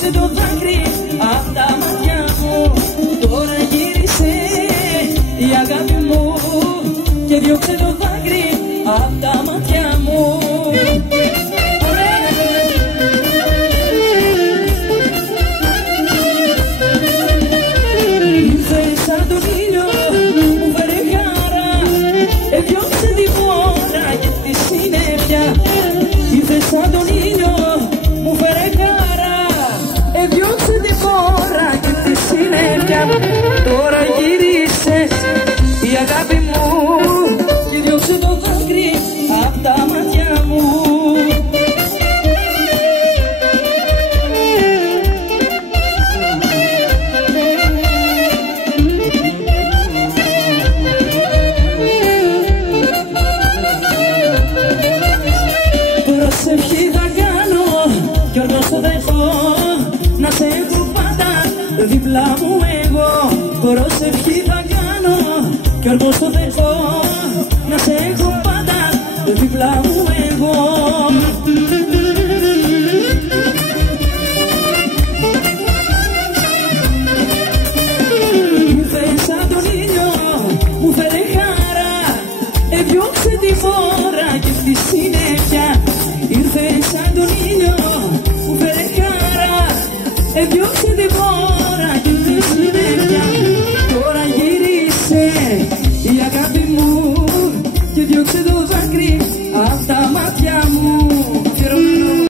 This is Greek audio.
διώξε το δάκρυ απ' τα μάτια μου. Τώρα γύρισε η αγάπη μου και διώξε το δάκρυ απ' τα μάτια μου. Ήρθε σαν τον ήλιο, μου φέρε χαρά, διώξε τη φόρα και τη συννεφιά. Ήρθε σαν τον ήλιο, μου φέρε χαρά, διώξε τη φόρα και τη συννεφιά. Τώρα γύρισε η αγάπη μου και διώξε το δάκρυ απ' τα μάτια μου. Προσευχή θα κάνω κι όρκος το δεχώ, να σε έχω πάντα δίπλα μου εγώ. Προσευχή θα κάνω κι όρκος το δεχώ, να σε έχω πάντα δίπλα μου εγώ. Ήρθε σαν τον ήλιο, μου φέρε χαρά, διώξε τη φόρα και τη συννεφιά. Ήρθε σαν τον ήλιο, μου φέρε χαρά, διώξε